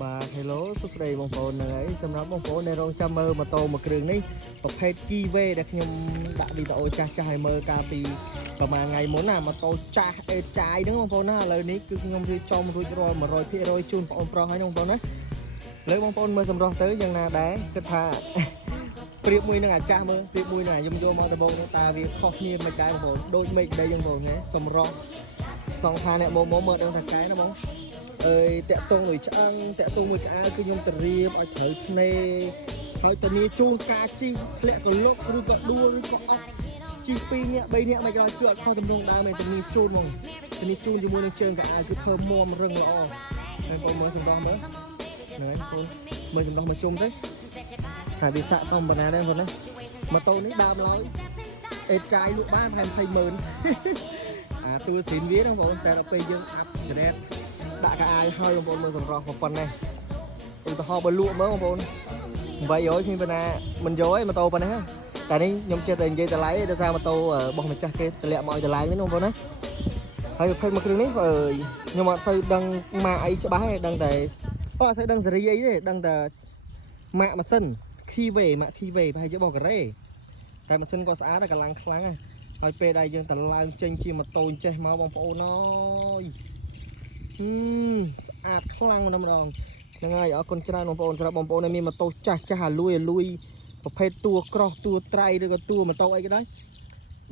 Bà hello សួស្តីបងប្អូនហ្នឹងហើយសម្រាប់បងប្អូនដែលរងចាំមើលម៉ូតូមួយគ្រឿងនេះប្រភេទ Kiwi ដែលខ្ញុំដាក់វីដេអូចាស់ៗឲ្យមើលកាលពីប្រហែលថ្ងៃមុនណាម៉ូតូចាស់អេតចាយហ្នឹងបងប្អូនណាឥឡូវនេះគឺខ្ញុំរៀបចំរួចរាល់ 100% ជូនបងប្អូនប្រុសហើយបងប្អូនណាលើបងប្អូនមើលសម្រស់ទៅយ៉ាងណាដែរគិតថាប្រៀបមួយនឹងអាចាស់មើលប្រៀបមួយនឹងអាខ្ញុំយកមកដំបូងនេះតើវាខុសគ្នាមិនដែរបងប្អូនដូចមេឃដីហ្នឹងបងប្អូនណាសម្រស់សងថាអ្នកមកមើលដឹងថាកែណាបងអើយតាក់ទងមួយឆ្អឹងតាក់ទងមួយក្អៅគឺខ្ញុំទៅរៀបឲ្យត្រូវភ្នែហើយទៅនេះជូនការជីធ្លាក់ក៏លុកឬក៏ដួលឬក៏អត់ជី2នាក់3នាក់មិនក្រោយគឺអត់ខុសទំនងដែរមែនទៅនេះជូនហ្មងទៅនេះជូនជាមួយនឹងជើងក្អៅគឺធ្វើមមរឹងល្អហើយបងមើលសម្រស់មើលហ្នឹងហើយបងមើលសម្រស់មកជុំទៅហើយវាសាកសមបណ្ណាដែរបងណាម៉ូតូនេះដើមឡើយអេតចាយលក់បានប្រហែល 20,000 អាតួស៊ីនវាហ្នឹងបងតែដល់ពេលយើងអាប់ក្រេតដាក់កាអាយឲ្យបងប្អូនមើលសម្រស់ប៉ុណ្ណេះឧទាហរណ៍បើលក់មើលបងប្អូន800ខ្ញុំប៉ុណ្ណាមិនយកទេម៉ូតូប៉ុណ្ណេះតែនេះខ្ញុំចេះតែនិយាយតម្លៃដោយសារម៉ូតូរបស់ម្ចាស់គេតម្លាក់មកឲ្យតម្លៃនេះបងប្អូនណាហើយប្រភេទមួយគ្រឿងនេះខ្ញុំអត់សូវដឹងម៉ាកអីច្បាស់ទេដឹងតែអត់សូវដឹងសេរីអីទេដឹងតែម៉ាកម៉ាស៊ីន Kiwi ម៉ាក Kiwi ប្រហែលជារបស់កូរ៉េតែម៉ាស៊ីនក៏ស្អាតដែរកម្លាំងខ្លាំងដែរហើយពេលដែលយើងទៅឡើងចេញជាម៉ូតូចេះមកបងប្អូនអើយស្អាតខ្លាំងម្ដងហ្នឹងហើយអរគុណច្រើនបងប្អូនសម្រាប់បងប្អូនដែលមានម៉ូតូចាស់អាលួយប្រភេទតួក្រោះតួត្រៃឬក៏តួម៉ូតូអីក៏ដោយ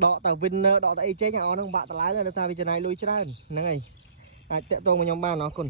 ដកតែ winner ដកតែអីចេញអស់ហ្នឹងបាក់តម្លៃដោយសារវាចំណាយលុយច្រើនហ្នឹងហើយអាចតាក់ទងមកខ្ញុំបានអរគុណ